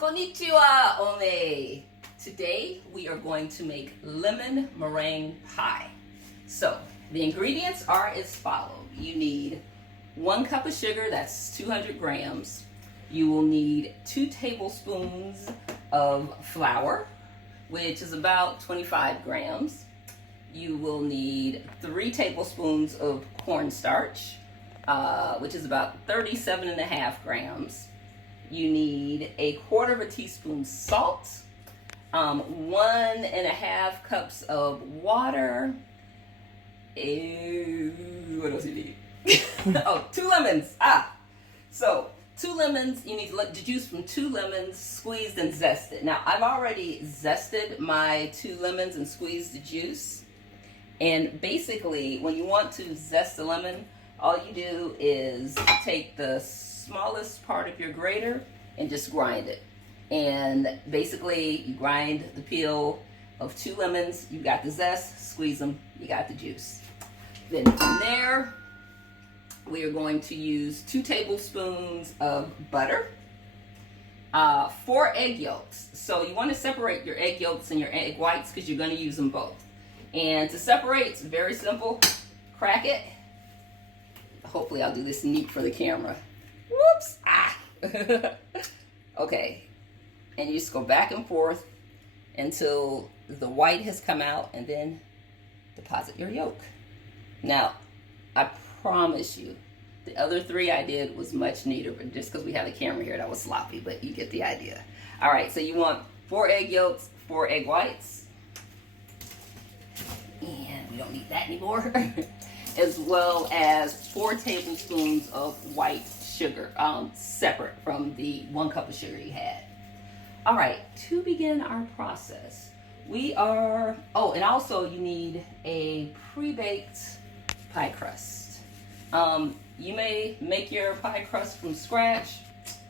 Konnichiwa, Ome. Today we are going to make lemon meringue pie. So the ingredients are as follows. You need 1 cup of sugar, that's 200 grams. You will need 2 tablespoons of flour, which is about 25 grams. You will need 3 tablespoons of cornstarch, which is about 37.5 grams. You need 1/4 teaspoon salt, 1.5 cups of water. What else do you need? 2 lemons. So 2 lemons. You need the juice from 2 lemons, squeezed and zested. Now I've already zested my 2 lemons and squeezed the juice. And basically, when you want to zest a lemon, all you do is take the smallest part of your grater and just grind it. And basically, you grind the peel of 2 lemons, you got the zest, squeeze them, you got the juice. Then from there, we are going to use 2 tablespoons of butter, 4 egg yolks. So you want to separate your egg yolks and your egg whites because you're going to use them both. And to separate, it's very simple. Crack it. Hopefully I'll do this neat for the camera. Whoops! Okay. And you just go back and forth until the white has come out, and then deposit your yolk. Now, I promise you, the other 3 I did was much neater, but just because we have a camera here, that was sloppy, but you get the idea. All right, so you want 4 egg yolks, 4 egg whites. And we don't need that anymore. As well as 4 tablespoons of white sugar, separate from the 1 cup of sugar you had. All right, to begin our process, we are, and also you need a pre-baked pie crust. You may make your pie crust from scratch.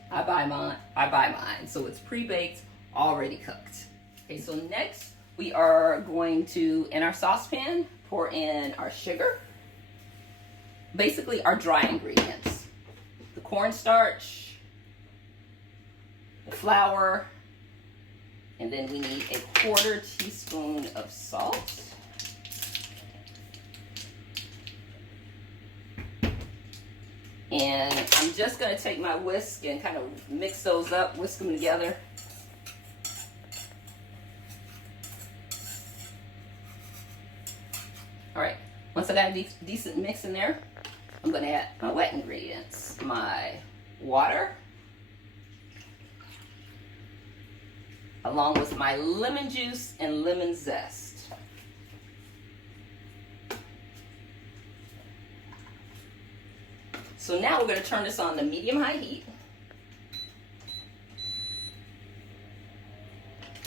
I buy mine, so it's pre-baked, already cooked. Okay, so next we are going to, in our saucepan, pour in our sugar. Basically our dry ingredients. The cornstarch, the flour, and then we need 1/4 teaspoon of salt. And I'm just going to take my whisk and kind of mix those up, whisk them together. All right, once I got a decent mix in there, I'm going to add my wet ingredients, my water, along with my lemon juice and lemon zest. So now we're going to turn this on to medium-high heat.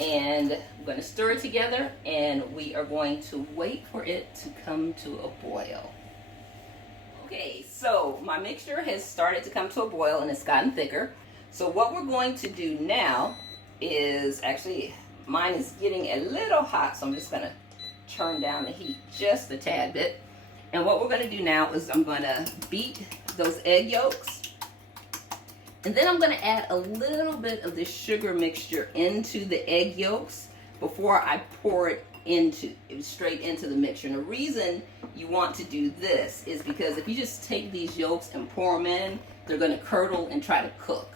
And we're going to stir it together, and we are going to wait for it to come to a boil. Okay, so my mixture has started to come to a boil and it's gotten thicker. So what we're going to do now is, actually mine is getting a little hot, so I'm just going to turn down the heat just a tad bit. And what we're going to do now is I'm going to beat those egg yolks. And then I'm going to add a little bit of the sugar mixture into the egg yolks before I pour it straight into the mixture. And the reason you want to do this is because if you just take these yolks and pour them in, they're going to curdle and try to cook.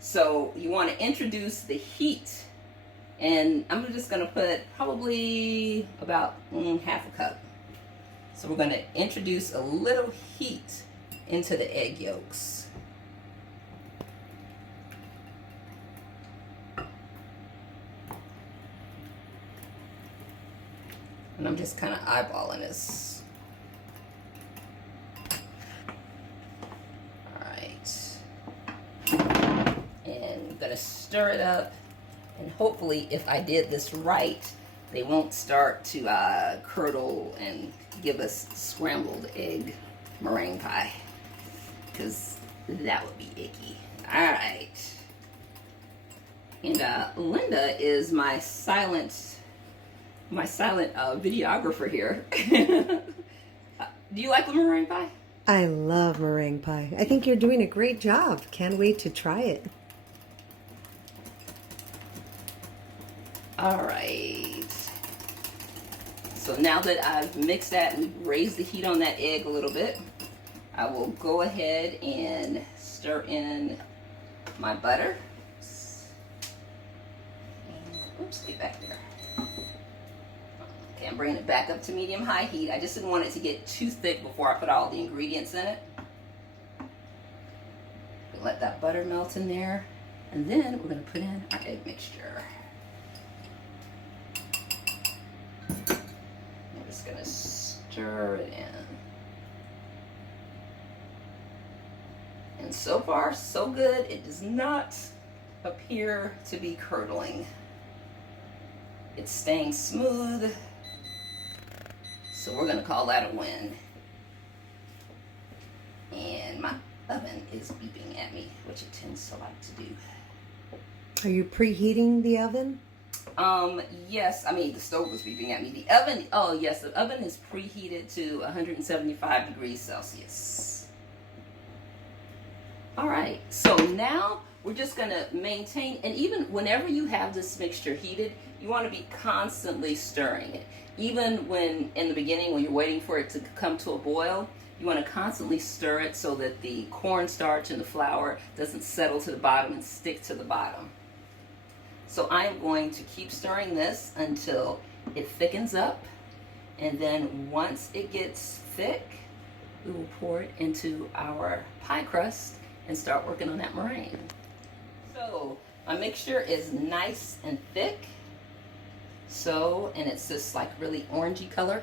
So you want to introduce the heat. And I'm just going to put probably about 1/2 cup. So we're going to introduce a little heat into the egg yolks. And I'm just kind of eyeballing this. All right. And I'm going to stir it up. And hopefully, if I did this right, they won't start to curdle and give us scrambled egg meringue pie. Because that would be icky. All right. And Linda is my silent videographer here. Do you like the meringue pie? I love meringue pie. I think you're doing a great job. Can't wait to try it. All right. So now that I've mixed that and raised the heat on that egg a little bit, I will go ahead and stir in my butter. Oops, get back there. Okay, I'm bringing it back up to medium-high heat. I just didn't want it to get too thick before I put all the ingredients in it. Let that butter melt in there, and then we're going to put in our egg mixture. I'm just going to stir it in. And so far, so good. It does not appear to be curdling. It's staying smooth. So we're going to call that a win. And my oven is beeping at me, which it tends to like to do. Are you preheating the oven? Yes, I mean the stove was beeping at me. The oven, oh yes, the oven is preheated to 175 degrees Celsius. All right, so now we're just gonna maintain, and even whenever you have this mixture heated, you wanna be constantly stirring it. Even when, in the beginning, when you're waiting for it to come to a boil, you want to constantly stir it so that the cornstarch and the flour doesn't settle to the bottom and stick to the bottom. So I'm going to keep stirring this until it thickens up, and then once it gets thick, we will pour it into our pie crust and start working on that meringue. So my mixture is nice and thick, and it's just like really orangey color.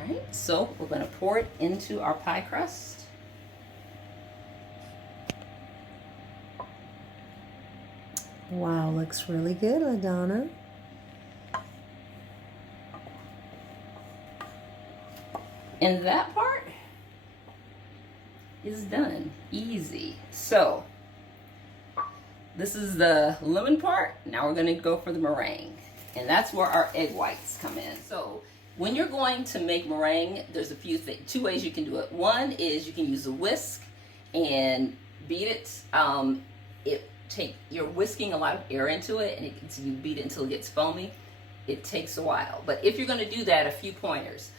Alright, so we're going to pour it into our pie crust. Wow, looks really good, LaDonna. And that part is done. Easy. So, this is the lemon part. Now we're going to go for the meringue. And that's where our egg whites come in. So, when you're going to make meringue, there's a few things, two ways you can do it. One is you can use a whisk and beat it. You're whisking a lot of air into it, and you beat it until it gets foamy. It takes a while. But if you're going to do that, a few pointers.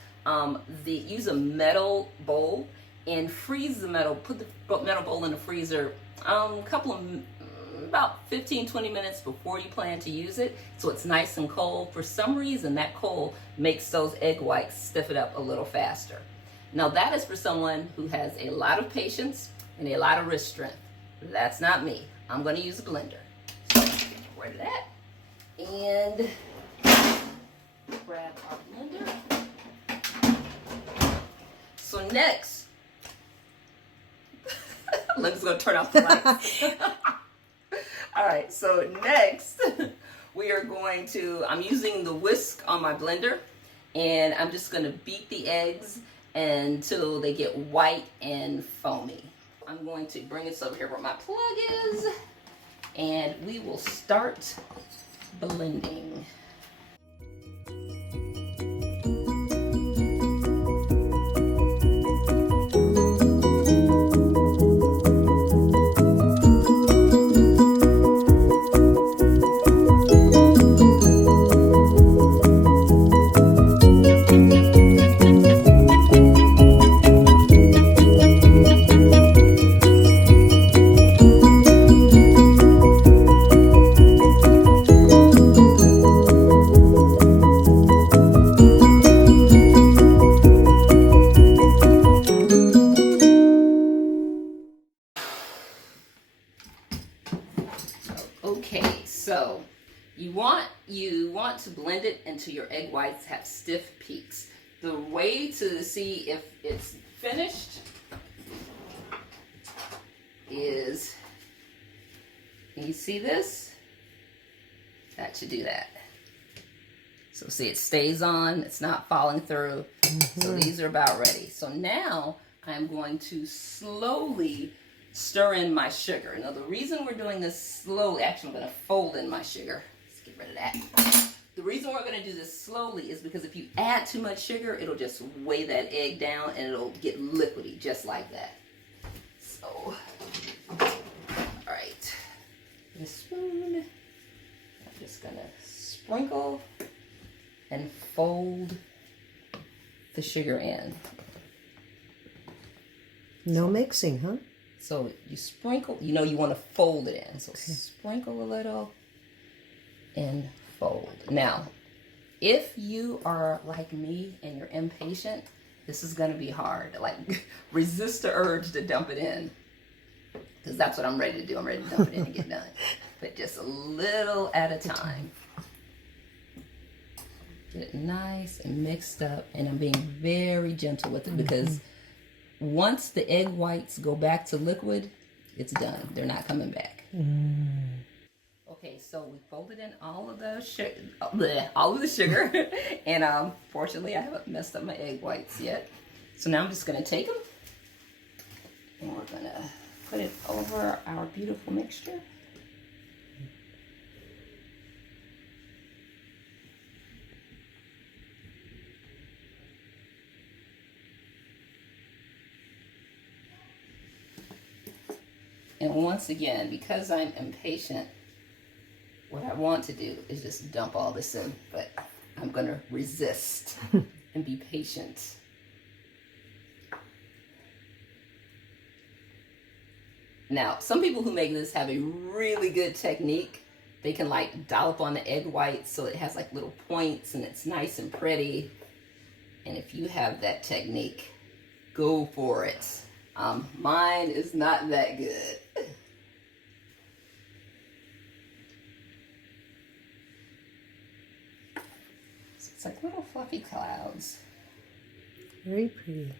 Use a metal bowl and freeze the metal. Put the metal bowl in the freezer about 15-20 minutes before you plan to use it, so it's nice and cold. For some reason, that cold makes those egg whites stiffen up a little faster. Now that is for someone who has a lot of patience and a lot of wrist strength. That's not me. I'm going to use a blender. So get rid of that and grab our blender. So next, I'm just going to turn off the lights. All right, so next we are going to, I'm using the whisk on my blender, and I'm just going to beat the eggs until they get white and foamy. I'm going to bring this over here where my plug is, and we will start blending. Okay, so you want to blend it until your egg whites have stiff peaks. The way to see if it's finished is, can you see this? That should do that. So see, it stays on, it's not falling through. So these are about ready. So now I'm going to slowly stir in my sugar. Now the reason we're doing this slowly, actually I'm going to fold in my sugar. Let's get rid of that. The reason we're going to do this slowly is because if you add too much sugar, it'll just weigh that egg down and it'll get liquidy just like that. So, all right, a spoon, sprinkle and fold the sugar in. No mixing, huh? So you sprinkle, you want to fold it in. So sprinkle a little and fold. Now, if you are like me and you're impatient, this is going to be hard. Like, resist the urge to dump it in. Because that's what I'm ready to do. I'm ready to dump it in and get done. But just a little at a time. Get it nice and mixed up. And I'm being very gentle with it because once the egg whites go back to liquid, it's done. They're not coming back. Okay, so we folded in all of the sugar. And fortunately, I haven't messed up my egg whites yet. So now I'm just going to take them. And we're going to put it over our beautiful mixture. And once again, because I'm impatient, what I want to do is just dump all this in, but I'm going to resist and be patient. Now, some people who make this have a really good technique. They can like dollop on the egg whites so it has like little points and it's nice and pretty. And if you have that technique, go for it. Mine is not that good. So it's like little fluffy clouds. Very pretty.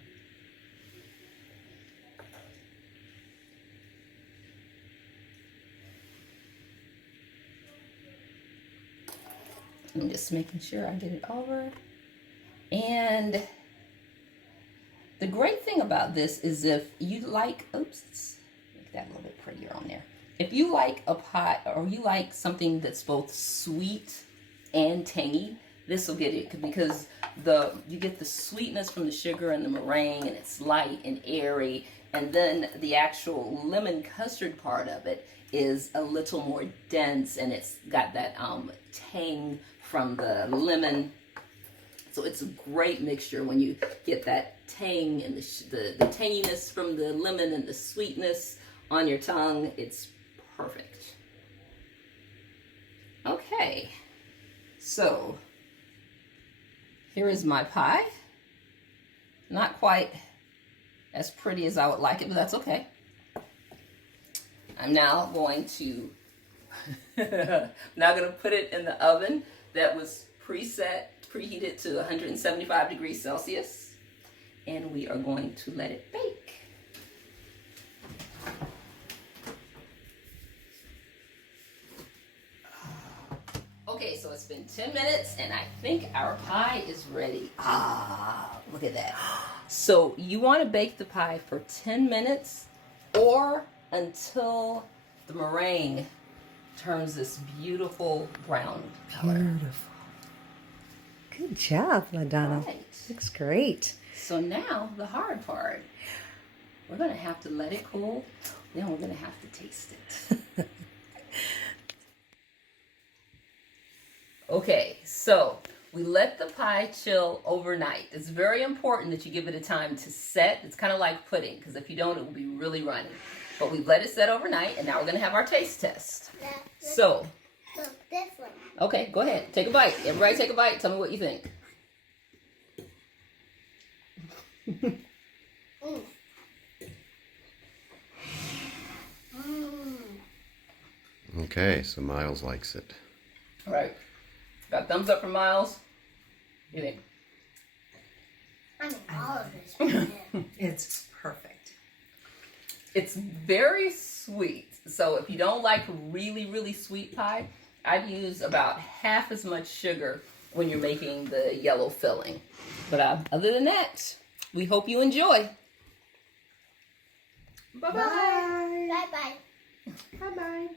I'm just making sure I get it over. And the great thing about this is if you like, oops, make that a little bit prettier on there. If you like a pie or you like something that's both sweet and tangy, this will get it because you get the sweetness from the sugar and the meringue and it's light and airy. And then the actual lemon custard part of it is a little more dense and it's got that tang from the lemon. So it's a great mixture when you get that tang and the tanginess from the lemon and the sweetness on your tongue. It's perfect. Okay, so here is my pie. Not quite as pretty as I would like it, but that's okay. I'm now going to put it in the oven that was preheated to 175 degrees Celsius, and we are going to let it bake. Okay, so it's been 10 minutes, and I think our pie is ready. Look at that. So you want to bake the pie for 10 minutes or until the meringue turns this beautiful brown color. Beautiful. Good job, LaDonna. Right. Looks great. So now the hard part. We're going to have to let it cool. Then we're going to have to taste it. Okay, so we let the pie chill overnight. It's very important that you give it a time to set. It's kind of like pudding, because if you don't, it will be really runny. But we've let it set overnight, and now we're going to have our taste test. So, this one. Okay, go ahead. Take a bite. Everybody take a bite. Tell me what you think. Okay, so Miles likes it. All right. Got thumbs up from Miles. What do you think? I mean, all of this. It's perfect. It's very sweet. So if you don't like really, really sweet pie, I'd use about half as much sugar when you're making the yellow filling. But other than that, we hope you enjoy. Bye-bye. Bye-bye. Bye-bye.